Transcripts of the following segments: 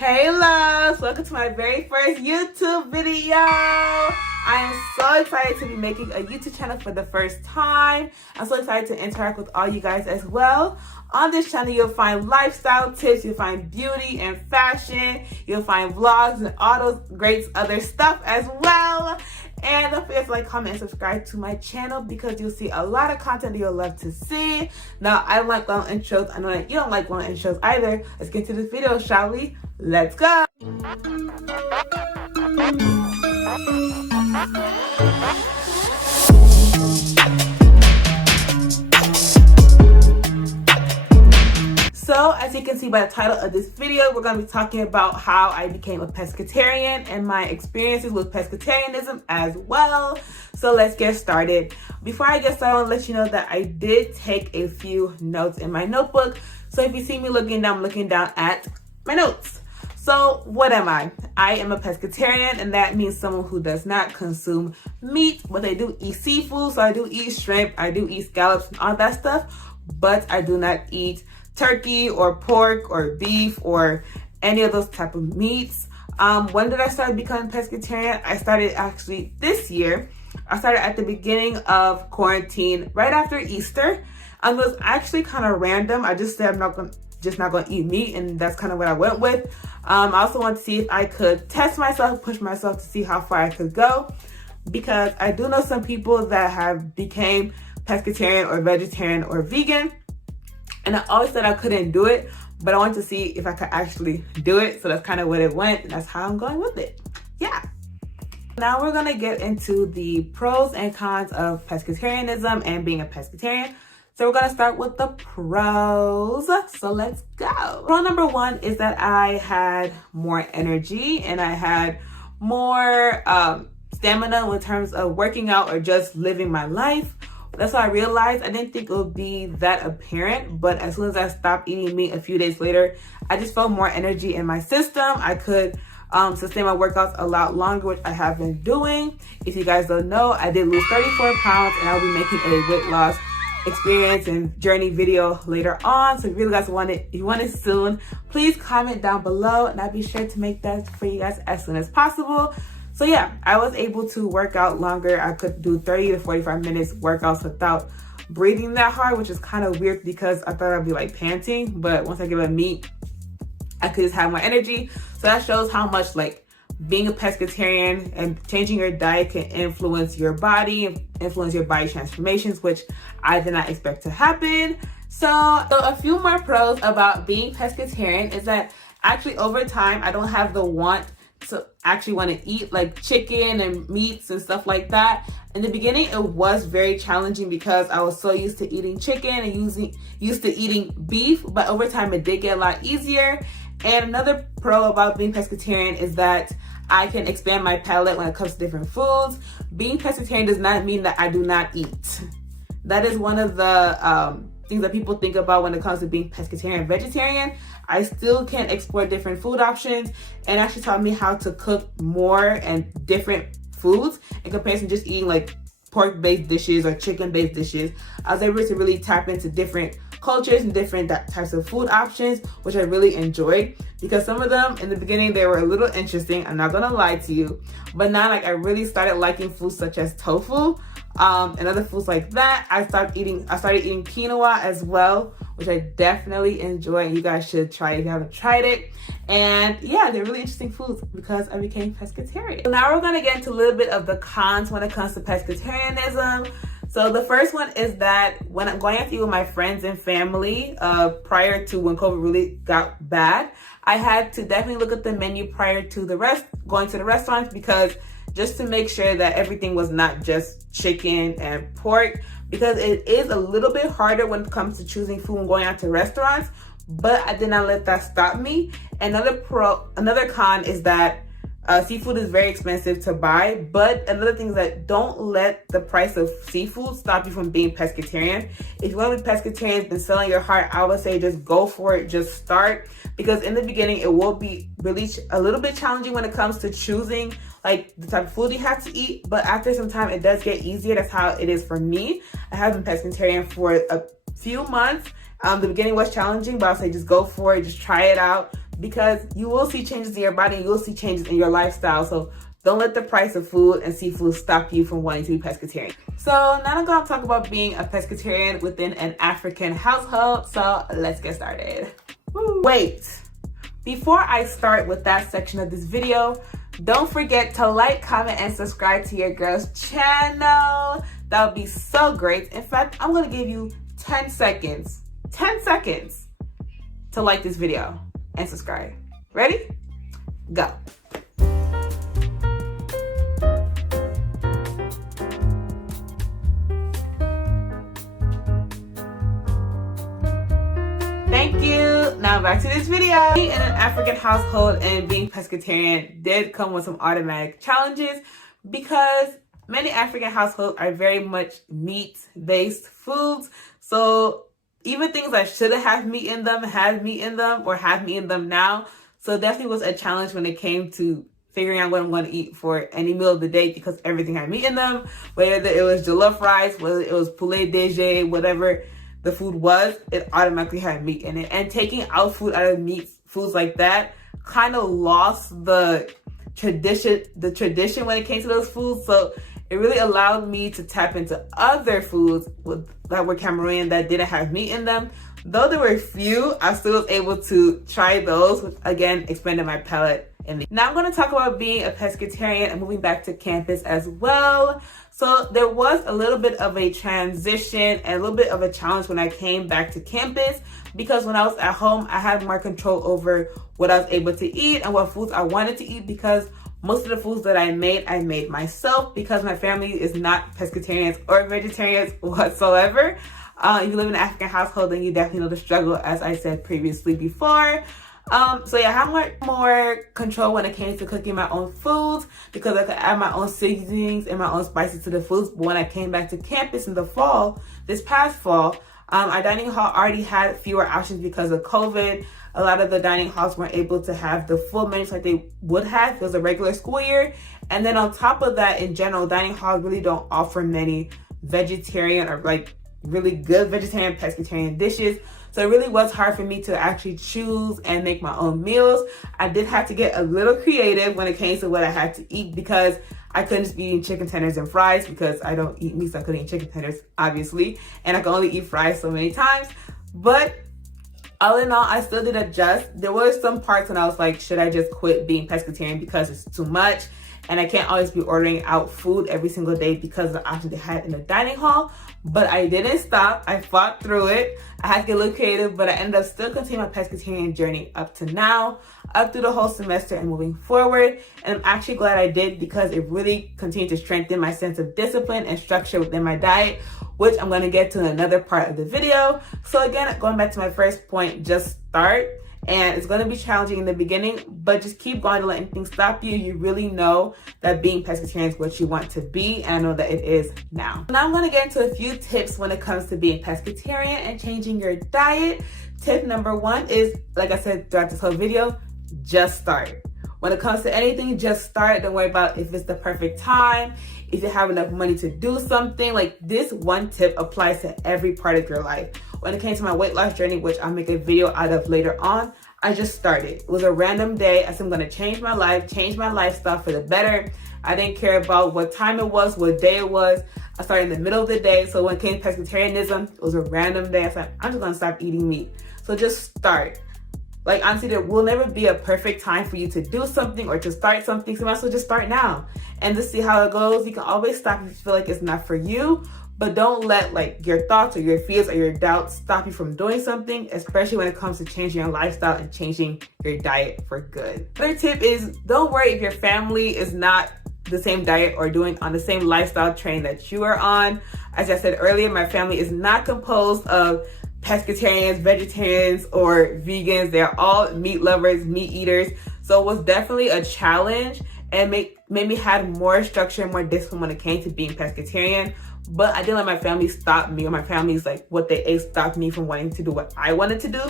Hey loves, welcome to my very first YouTube video. I am so excited to be making a YouTube channel for the first time. I'm so excited to interact with all you guys as well. On this channel, you'll find lifestyle tips, you'll find beauty and fashion, you'll find vlogs and all those great other stuff as well. And don't forget to like, comment, and subscribe to my channel because you'll see a lot of content that you'll love to see. Now, I don't like long intros. I know that you don't like long intros either. Let's get to this video, shall we? Let's go! So, as you can see by the title of this video, we're going to be talking about how I became a pescatarian and my experiences with pescatarianism as well. So let's get started. Before I get started, I want to let you know that I did take a few notes in my notebook. So if you see me looking down, I'm looking down at my notes. So what am I? I am a pescatarian, and that means someone who does not consume meat, but I do eat seafood. So I do eat shrimp, I do eat scallops and all that stuff, but I do not eat turkey or pork or beef or any of those type of meats. When did I start becoming pescatarian? I started actually this year. I started at the beginning of quarantine, right after Easter. It was actually kind of random. I just said I'm not going to eat meat, and that's kind of what I went with. I also wanted to see if I could test myself, push myself to see how far I could go, because I do know some people that have became pescatarian or vegetarian or vegan. And I always said I couldn't do it, but I wanted to see if I could actually do it. So that's kind of what it went, and that's how I'm going with it. Yeah. Now we're gonna get into the pros and cons of pescatarianism and being a pescatarian. So we're gonna start with the pros. So let's go. Pro number one is that I had more energy and I had more stamina in terms of working out or just living my life. That's what I realized. I didn't think it would be that apparent, but as soon as I stopped eating meat a few days later, I just felt more energy in my system. I could sustain my workouts a lot longer, which I have been doing. If you guys don't know, I did lose 34 pounds, and I'll be making a weight loss experience and journey video later on. So if you really guys want it, if you want it soon, please comment down below, and I'll be sure to make that for you guys as soon as possible. So yeah, I was able to work out longer. I could do 30 to 45 minutes workouts without breathing that hard, which is kind of weird because I thought I'd be like panting, but once I get up meat, I could just have more energy. So that shows how much like being a pescatarian and changing your diet can influence your body, influence your body transformations, which I did not expect to happen. So a few more pros about being pescatarian is that actually over time, I don't have the want to actually want to eat like chicken and meats and stuff like that. In the beginning, it was very challenging because I was so used to eating chicken and used to eating beef, but over time it did get a lot easier. And another pro about being pescatarian is that I can expand my palate when it comes to different foods. Being pescatarian does not mean that I do not eat. That is one of the things that people think about when it comes to being pescatarian and vegetarian. I still can explore different food options, and actually taught me how to cook more and different foods in comparison to just eating like pork-based dishes or chicken-based dishes. I was able to really tap into different cultures and different types of food options, which I really enjoyed, because some of them in the beginning, they were a little interesting. I'm not gonna lie to you, but now like I really started liking foods such as tofu and other foods like that. I started eating quinoa as well, which I definitely enjoy. You guys should try it if you haven't tried it. And yeah, they're really interesting foods because I became pescatarian. So now we're gonna get into a little bit of the cons when it comes to pescatarianism. So the first one is that when I'm going out to eat with my friends and family, prior to when COVID really got bad, I had to definitely look at the menu prior to going to the restaurants, because just to make sure that everything was not just chicken and pork, because it is a little bit harder when it comes to choosing food and going out to restaurants, but I did not let that stop me. Another con is that seafood is very expensive to buy, but another thing is that don't let the price of seafood stop you from being pescatarian. If you want to be pescatarian, been selling your heart, I would say just go for it, just start, because in the beginning it will be really a little bit challenging when it comes to choosing like the type of food you have to eat, but after some time it does get easier. That's how it is for me. I have been pescatarian for a few months. The beginning was challenging, but I'll say just go for it, just try it out. because you will see changes in your body, you will see changes in your lifestyle. So don't let the price of food and seafood stop you from wanting to be pescatarian. So now I'm going to talk about being a pescatarian within an African household. So let's get started. Woo. Wait, before I start with that section of this video, don't forget to like, comment, and subscribe to your girl's channel. That would be so great. In fact, I'm going to give you 10 seconds to like this video and subscribe. Ready? Go. Thank you. Now back to this video. Being in an African household and being pescatarian did come with some automatic challenges because many African households are very much meat-based foods. So even things that shouldn't have meat in them have meat in them or have meat in them now. So it definitely was a challenge when it came to figuring out what I'm going to eat for any meal of the day because everything had meat in them. Whether it was jollof rice, whether it was poulet DG, whatever the food was, it automatically had meat in it. And taking out food out of meat foods like that kind of lost the tradition when it came to those foods. So it really allowed me to tap into other foods that were Cameroonian that didn't have meat in them. Though there were few, I still was able to try those, which again expanded my palate. Now I'm going to talk about being a pescatarian and moving back to campus as well. So there was a little bit of a transition and a little bit of a challenge when I came back to campus because when I was at home, I had more control over what I was able to eat and what foods I wanted to eat because most of the foods that I made myself because my family is not pescatarians or vegetarians whatsoever. If you live in an African household, then you definitely know the struggle, as I said previously before. So yeah, I had more control when it came to cooking my own foods because I could add my own seasonings and my own spices to the foods. But when I came back to campus in the fall, this past fall, our dining hall already had fewer options because of COVID. A lot of the dining halls weren't able to have the full menus like they would have if it was a regular school year. And then on top of that, in general, dining halls really don't offer many vegetarian or like really good vegetarian, pescatarian dishes. So it really was hard for me to actually choose and make my own meals. I did have to get a little creative when it came to what I had to eat because I couldn't just be eating chicken tenders and fries because I don't eat meat, so I couldn't eat chicken tenders, obviously. And I could only eat fries so many times. But all in all, I still did adjust. There were some parts when I was like, should I just quit being pescatarian because it's too much? And I can't always be ordering out food every single day because of the options they had in the dining hall. But I didn't stop. I fought through it. I had to get a little creative, but I ended up still continuing my pescatarian journey up to now, up through the whole semester and moving forward. And I'm actually glad I did because it really continued to strengthen my sense of discipline and structure within my diet, which I'm going to get to in another part of the video. So again, going back to my first point, just start. And it's going to be challenging in the beginning, but just keep going to let anything stop you. You really know that being pescatarian is what you want to be, and I know that it is now. Now I'm going to get into a few tips when it comes to being pescatarian and changing your diet. Tip number one is, like I said throughout this whole video, just start. When it comes to anything, just start. Don't worry about if it's the perfect time, if you have enough money to do something. Like, this one tip applies to every part of your life. When it came to my weight loss journey, which I'll make a video out of later on, I just started. It was a random day. I said, I'm going to change my life, change my lifestyle for the better. I didn't care about what time it was, what day it was. I started in the middle of the day. So when it came to pescatarianism, it was a random day. I said, I'm just going to stop eating meat. So just start. Like, honestly, there will never be a perfect time for you to do something or to start something. So you might as well just start now and just see how it goes. You can always stop if you feel like it's not for you, but don't let like your thoughts or your fears or your doubts stop you from doing something, especially when it comes to changing your lifestyle and changing your diet for good. Another tip is, don't worry if your family is not the same diet or doing on the same lifestyle train that you are on. As I said earlier, my family is not composed of pescatarians, vegetarians, or vegans. They're all meat lovers, meat eaters. So it was definitely a challenge and made me have more structure and more discipline when it came to being pescatarian. But I didn't let my family stop me, or my family's like what they ate stopped me from wanting to do what I wanted to do.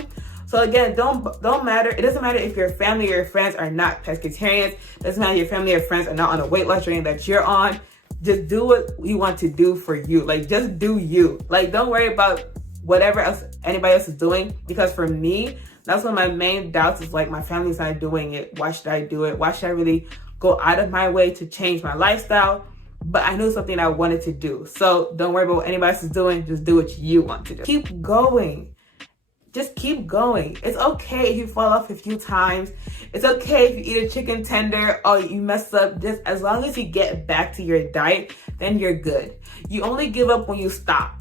So again, don't matter. It doesn't matter if your family or your friends are not pescatarians. It doesn't matter if your family or friends are not on a weight loss journey that you're on. Just do what you want to do for you. Like, just do you. Like, don't worry about whatever else anybody else is doing. Because for me, that's one of my main doubts is like, my family's not doing it. Why should I do it? Why should I really go out of my way to change my lifestyle? But I knew it's something I wanted to do. So don't worry about what anybody else is doing. Just do what you want to do. Keep going. Just keep going. It's okay if you fall off a few times. It's okay if you eat a chicken tender or you mess up. Just as long as you get back to your diet, then you're good. You only give up when you stop.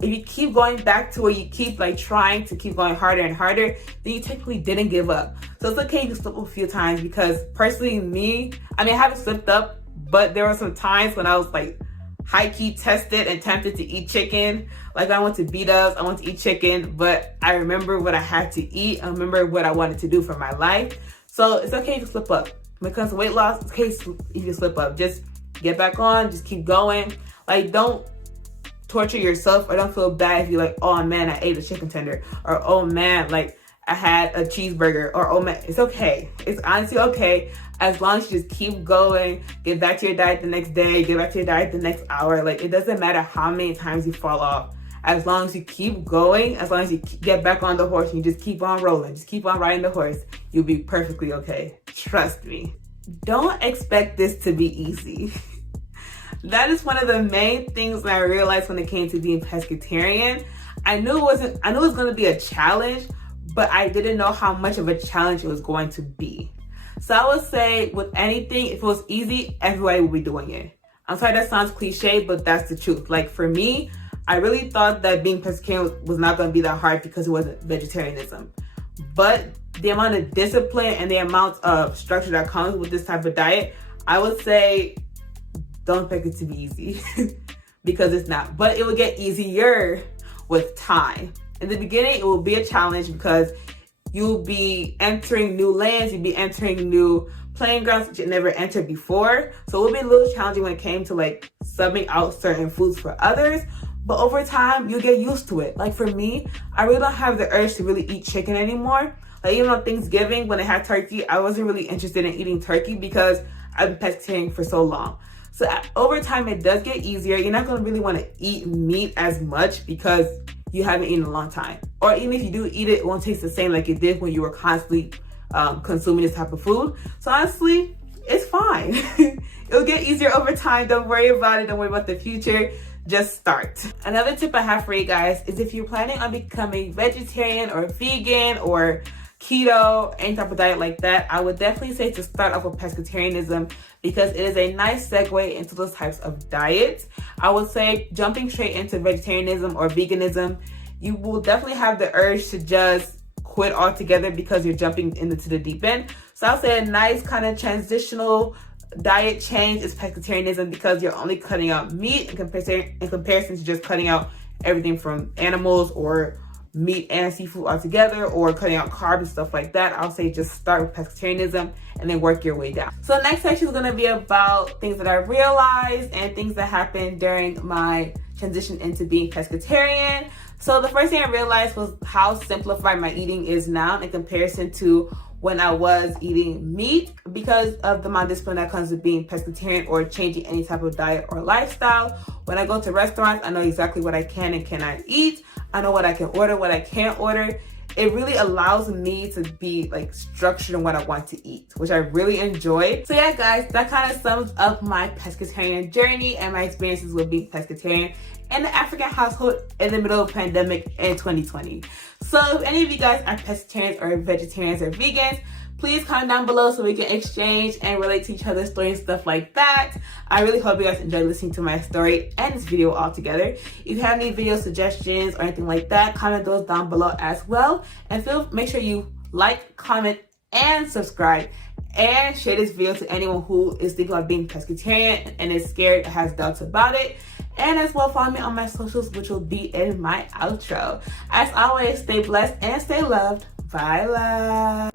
If you keep going back to where you keep like trying to keep going harder and harder, then you technically didn't give up. So it's okay if you slip up a few times, because personally I haven't slipped up, but there were some times when I was like high-key tested and tempted to eat chicken. Like I went to B-Dubs, I want to eat chicken, but I remember what I had to eat. I remember what I wanted to do for my life. So it's okay if you slip up. When it comes to weight loss, it's okay if you slip up. Just get back on, just keep going. Like, don't torture yourself, or don't feel bad if you're like, oh man, I ate a chicken tender, or oh man, like I had a cheeseburger, or oh man. It's okay. It's honestly okay, as long as you just keep going, get back to your diet the next day, get back to your diet the next hour. Like, it doesn't matter how many times you fall off. As long as you keep going, as long as you get back on the horse and you just keep on rolling, just keep on riding the horse, you'll be perfectly okay. Trust me. Don't expect this to be easy. That is one of the main things that I realized when it came to being pescatarian. I knew it was going to be a challenge, but I didn't know how much of a challenge it was going to be. So I would say with anything, if it was easy, everybody would be doing it. I'm sorry that sounds cliche, but that's the truth. Like for me, I really thought that being pescatarian was not going to be that hard because it wasn't vegetarianism. But the amount of discipline and the amount of structure that comes with this type of diet, I would say don't expect it to be easy because it's not. But it will get easier with time. In the beginning, it will be a challenge because you'll be entering new lands, you'll be entering new playing grounds that you never entered before. So it will be a little challenging when it came to like subbing out certain foods for others. But over time, you'll get used to it. Like for me, I really don't have the urge to really eat chicken anymore. Like even on Thanksgiving, when I had turkey, I wasn't really interested in eating turkey because I've been pescatarian for so long. So over time, it does get easier. You're not going to really want to eat meat as much because you haven't eaten in a long time. Or even if you do eat it, it won't taste the same like it did when you were constantly consuming this type of food. So honestly, it's fine. It'll get easier over time. Don't worry about it. Don't worry about the future. Just start. Another tip I have for you guys is if you're planning on becoming vegetarian or vegan or keto, any type of diet like that, I would definitely say to start off with pescatarianism because it is a nice segue into those types of diets. I would say jumping straight into vegetarianism or veganism, you will definitely have the urge to just quit altogether because you're jumping into the deep end. So I'll say a nice kind of transitional diet change is pescatarianism because you're only cutting out meat in comparison to just cutting out everything from animals or meat and seafood altogether, or cutting out carbs and stuff like that. I'll say just start with pescatarianism and then work your way down. So the next section is going to be about things that I realized and things that happened during my transition into being pescatarian. So the first thing I realized was how simplified my eating is now in comparison to when I was eating meat, because of the amount of discipline that comes with being pescatarian or changing any type of diet or lifestyle. When I go to restaurants, I know exactly what I can and cannot eat. I know what I can order, what I can't order. It really allows me to be like structured in what I want to eat, which I really enjoy. So yeah, guys, that kind of sums up my pescatarian journey and my experiences with being pescatarian in the African household in the middle of the pandemic in 2020. So if any of you guys are pescatarians or vegetarians or vegans, please comment down below so we can exchange and relate to each other's stories and stuff like that. I really hope you guys enjoyed listening to my story and this video all together. If you have any video suggestions or anything like that, comment those down below as well. And make sure you like, comment, and subscribe. And share this video to anyone who is thinking about being pescatarian and is scared or has doubts about it. And as well, follow me on my socials, which will be in my outro. As always, stay blessed and stay loved. Bye, love.